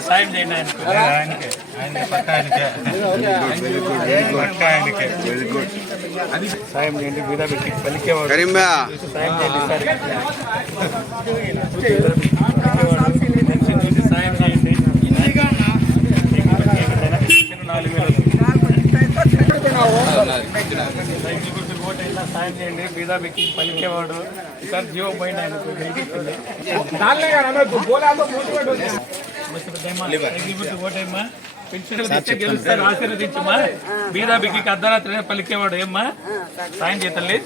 సాయం చేయండి ఆయనకు. ఆయనకే పక్క ఆయనకే. పక్క ఆయనకే. వెరీ గుడ్ సాయం చేయండి బీద పెట్టి పలికేవాడు కరీంబా సాయం చేయండి సార్. సాయం చేయండి నాలుగు వేలు సాయం చేయండి బీదా వ్యక్తికి పలికేవాడు ఆయనకు ఓటేమ్మా పెన్షన్ తెచ్చి గెలుస్తారు? ఆశీర్వదించమ్మా బీదా బిక్కి అర్ధరాత్రి పలికేవాడు ఏమ్మా? సాయం చేతల్లి.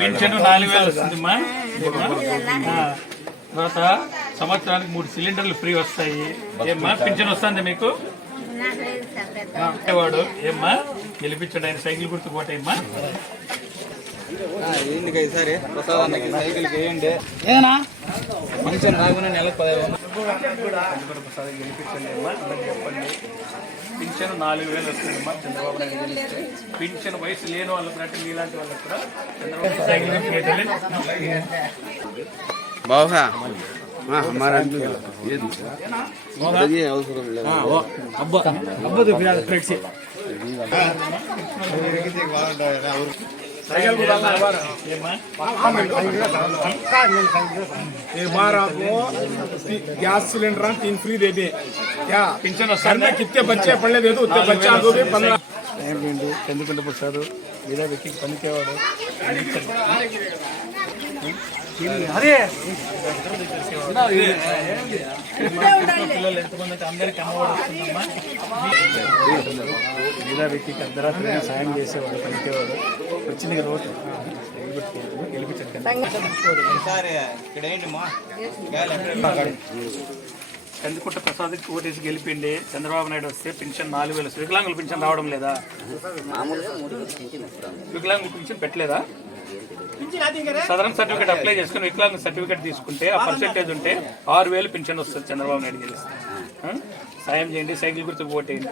పెన్షన్ నాలుగు వేలు వస్తుందమ్మా. తర్వాత సంవత్సరానికి మూడు సిలిండర్లు ఫ్రీ వస్తాయి. ఏమ్మా? పెన్షన్ వస్తుంది మీకు? వాడు ఏమ్మా? గెలిపించండి ఆయన సైకిల్ గుర్తు కోటేమ్మా ఏంటి ఈసారి ప్రసాదానికి సైకిల్కి వేయండి. ఫంక్షన్ రాకుండా నెలకు పదహైదు వందలు. గెలిపించండి అమ్మా చెప్పండి పింఛను నాలుగు వేలు వస్తుందమ్మా చంద్రబాబు నాయుడు గెలిస్తే పింఛను వయసు లేని వాళ్ళకు అంటే మీలాంటి వాళ్ళకు కూడా చంద్రబాబు బహుశా అవసరం లేదు. అబ్బా. అబ్బా गैस सिलेंडर तीन फ्री दे दे क्या पेंशन घर में कितने बच्चे पढ़ने दे दो उतने बच्चा को भी पंद्रह चंद्रकंड प्रसाद मेरा व्यक्ति पनिकेवाड़ పిల్లలు ఎంతమంది అందరికి అమ్మవాడు వస్తుందమ్మా ఏదో వ్యక్తికి అర్ధరాత్రి సాయం చేసేవాడు పనికేవాడు వచ్చింది రోడ్డు గెలిపించండి ఈసారి ఇక్కడ వేయండి మా? కందికుంట ప్రసాద్కి ఓటేసి గెలిపిండి చంద్రబాబు నాయుడు వస్తే పెన్షన్ నాలుగు వేలు. వస్తుంది. వికలాంగుల పెన్షన్ రావడం లేదా? వికలాంగుల పెన్షన్ పెట్టలేదా? సదరన్ సర్టిఫికేట్ అప్లై చేసుకుని వికలాంగ సర్టిఫికేట్ తీసుకుంటే ఆ పర్సెంటేజ్ ఉంటే ఆరు వేలు పెన్షన్ వస్తుంది చంద్రబాబు నాయుడు గెలిస్తే? సాయం చేయండి సైకిల్ గుర్తుకు ఓటేయండి.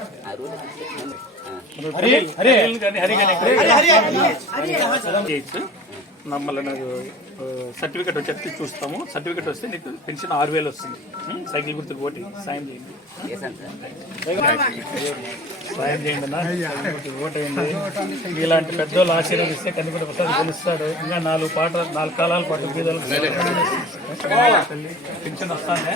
చేయొచ్చు? మమ్మల్ని నాకు సర్టిఫికేట్ వచ్చి చూస్తాము. సర్టిఫికేట్ వస్తే నీకు పెన్షన్ ఆరు వేలు వస్తుంది? సైకిల్ గుర్తుకు ఓటి సాయం చేయండి. సాయం చేయండి అన్న. ఓటేయండి ఇలాంటి పెద్దోళ్ళు ఆశీర్వదిస్తే కందిపూట ప్రసాద్ గెలుస్తాడు ఇంకా నాలుగు పాట నాలుగు కాలాల పాటు బీదలకు పెన్షన్ వస్తానే.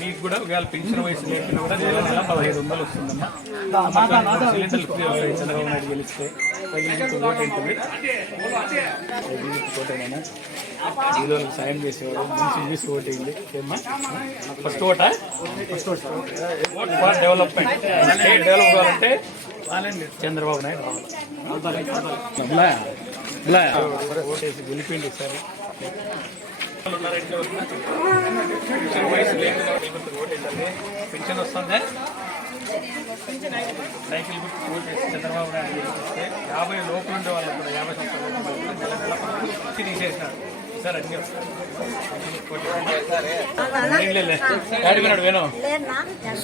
మీకు కూడా ఒకవేళ పెన్షన్ వయసు లేకుండా కూడా నెల నెల పదహైదు వందలు వస్తుందమ్మా. సిలిండర్లు ఫ్రీ వస్తాయి చంద్రబాబు నాయుడు గెలిస్తే. ఓటు సాయం చేసేవాడు మంచి చూసి ఓటేయండి ఏమ్మా? First ఓటా? First vote vote for development. State develop కావాలంటే చంద్రబాబు నాయుడు రావాలి. ఓటేసి గెలిపిండి సార్ పెన్షన్ వయసు సైకిల్ గుర్తు చంద్రబాబు నాయుడు యాభై లోపల ఉండే వాళ్ళకి కూడా యాభై సంవత్సరాలు తీసేసినారు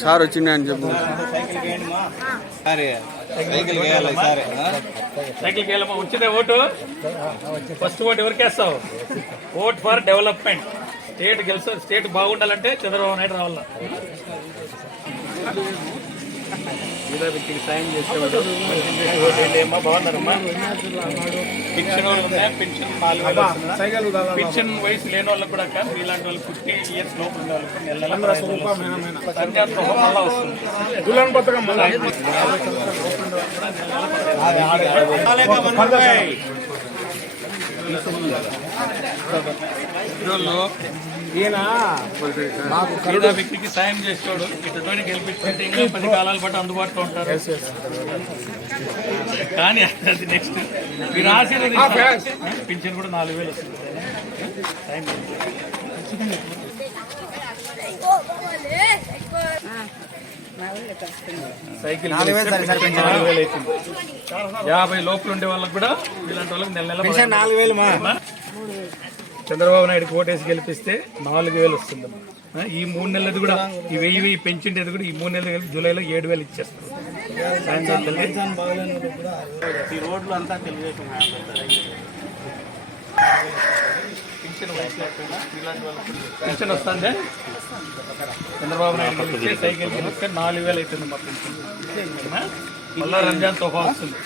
సార్ వచ్చిండే అని చెప్పు. సరే సైకిల్ వచ్చిందే ఓటు? ఫస్ట్ ఓటు ఎవరికి వేస్తావు? Vote for development. స్టేట్ గెలుసు స్టేట్ బాగుండాలంటే చంద్రబాబు నాయుడు రావాల. ఏదో వ్యక్తికి సాయం చేసేవాడు. బాగున్నారమ్మా. పెన్షన్ పెన్షన్ పెన్షన్ వయసు లేని వాళ్ళకి కూడా కానీ ఇలాంటి వాళ్ళు ఫిఫ్టీ ఇయర్స్ లోపు ఉండే వాళ్ళకి నెల ఈయన మాకు వ్యక్తికి సాయం చేస్తాడు. ఇటువంటి గెలిపించుకుంటే ఇంకా పది కాలాల పాటు అందుబాటులో ఉంటారు. కానీ అది నెక్స్ట్ మీరు పింఛన్ ah, కూడా నాలుగు వేలు వస్తుంది. సైకిల్ నాలుగు వేలు యాభై లోపల ఉండే వాళ్ళకి కూడా ఇలాంటి వాళ్ళకి నెల నెల నాలుగు వేలు మా. చంద్రబాబు నాయుడుకి ఓటేసి గెలిపిస్తే నాలుగు వేలు వస్తుంది ఈ మూడు నెలలది కూడా ఈ వెయ్యి వెయ్యి పెంచిండేది కూడా ఈ మూడు నెలలు కలిపి జూలైలో ఏడు వేలు ఇచ్చేస్తారు సాయం చేయాలి. ఈ రోడ్లు అంతా తెలుగుదేశం పెన్షన్ వస్తుంది? చంద్రబాబు నాయుడు గెలిస్తే సైకిల్ గెలిస్తే నాలుగు వేలు అవుతుంది మా పెన్షన్? మళ్ళా రంజాన్ తోఫా వస్తుంది.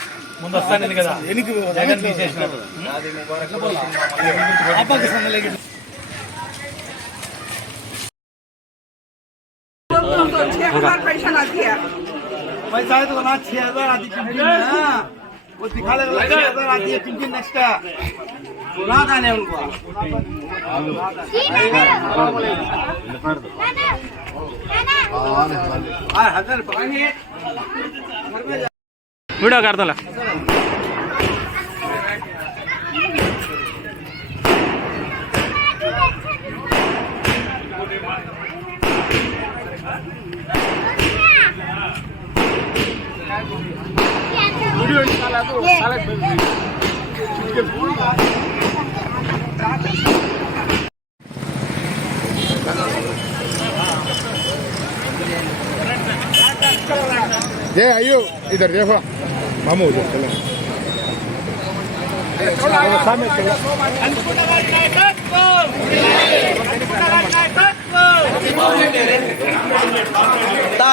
ముందు వస్తాను కదా జగన్ తీసేసినారు तो छह हजार पेंशन आती है पैसा है तो ना छह हजार आती पेंशन ना वो दिखा दे छह हजार आती है पेंशन नेक्स्ट सुना था ने उनको हाँ हजार रुपये వీడియో కడతలే ये आइयो इधर देखो मामू उधर चलो सामने चलो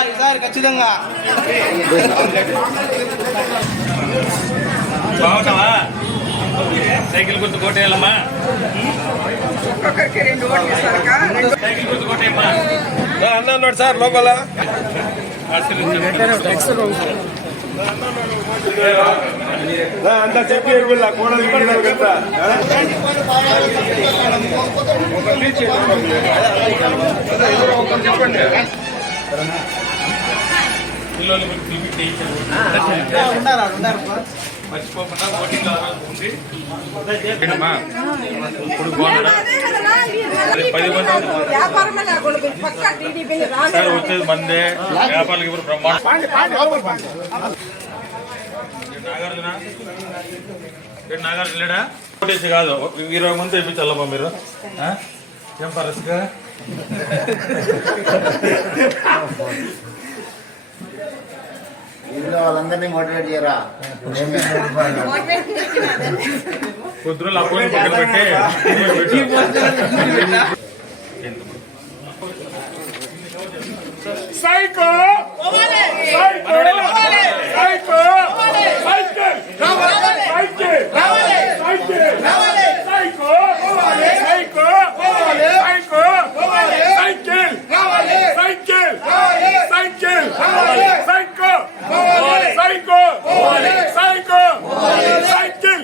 ఈసారి ఖచ్చితంగా బాగుంటావా సైకిల్ గుర్తు కొట్టేయాలమ్మా ఒక్కొక్కరికి రెండు ఓట్లు ఇస్తారు కా? రెండు సైకిల్ గుర్తు కొట్టేయమ్మా అన్నాడు సార్ లోపల అంతా చెప్పి కోడలు కదా పిల్లలు పిలిపి చేయించారు ఉన్నారు ఉన్నారు మర్చిపోకుండా ఓటింగ్ ఉండి ఏంటమ్మా? ఇప్పుడు బాగున్నాడా అదే కదనా, ఈ పది మంది వ్యాపారమే లేకుండా పక్క టీడీపీ రానే సార్ వచ్చేది మందే వ్యాపారాలకు ఇప్పుడు బ్రహ్మాండం నాగార్జున? నాగార్జున లేడా? ఓటేసి కాదు. ఇరవై మంది తెప్పించాలమ్మా మీరు. ఆ? ఏం పరిస్థితి ఇంట్లో వాళ్ళందరినీ మోటివేట్ చేయరా? పొద్దున అప్పుడు పక్కన పెట్టి psycho! Psycho! Psycho! Cycle cycle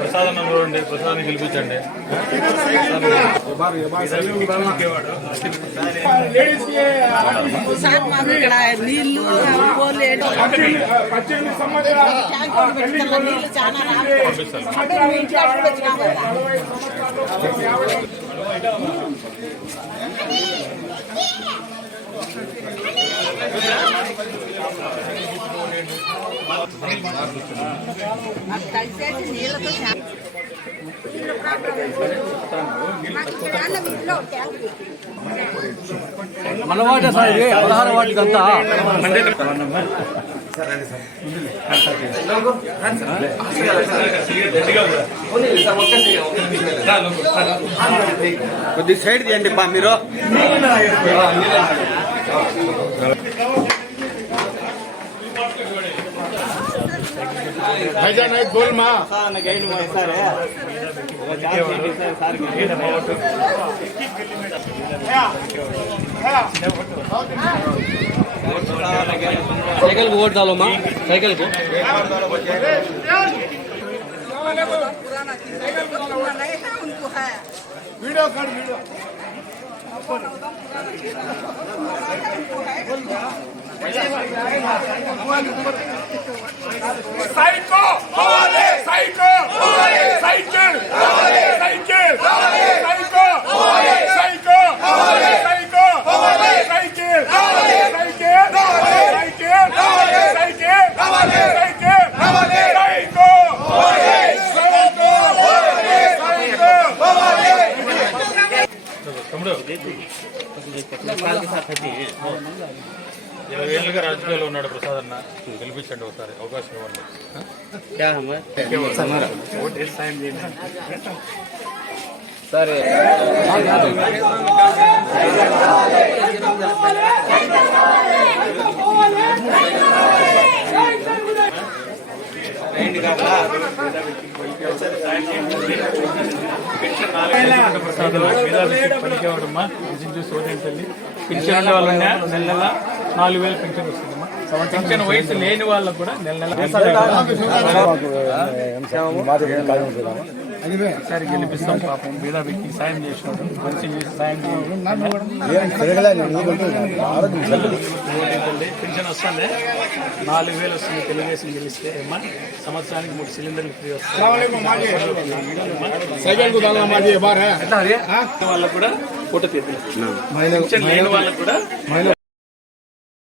ప్రసాదం చూడండి ప్రసాదాన్ని గెలిపించండి సార్ మాకు ఇక్కడ నీళ్ళు పోలేదు పద్దెనిమిది సంవత్సరాలు నీళ్ళు చాలా రాదు అంటే మీ ఇంట్లో అప్పుడు వచ్చినాం కదా అది దయచేసి నీళ్ళతో చా- నీళ్ళ ప్రాబ్లం మాకు ఇక్కడ ఇంట్లో ట్యాంక్ పెట్టి. మన వాటే సార్ ఇది పదహారు వాటికి అంతా కొద్ది సైడ్ తీయండి బా మీరు. ಭಜನ ಆಯ್ತು ಗೋಲ್ಮಾ ಗೈಡ್ ಮಾಡಿ ಸರ್ ಸೈಕಲ್ ಓಟ್ डालो माँ साइकिल को वीडियो कर वीडियो बोल సైకో ఇరవై ఏళ్ళుగా రాజకీయాల్లో ఉన్నాడు ప్రసాద్ అన్న. గెలిపించండి ఒకసారి. అవకాశం ఇవ్వండి. చేయండి. ప్రసాద్ చూసి వాళ్ళు నెల నెల నాలుగు వేలు పింఛన్ వస్తుందమ్మా. పింఛన్ వయసు లేని వాళ్ళకు కూడా నెల నెల ఒకసారి గెలిపిస్తాం పాపం. బీద వ్యక్తికి సాయం మంచి సాయం వస్తుంది నాలుగు వేలు వస్తుంది తెలుగుదేశం గెలిస్తే అమ్మా. సంవత్సరానికి మూడు సిలిండర్లు ఫ్రీ వస్తాయి. వాళ్ళకు కూడా ఫోటో తీద్దాం పింఛన్ లేని వాళ్ళకు కూడా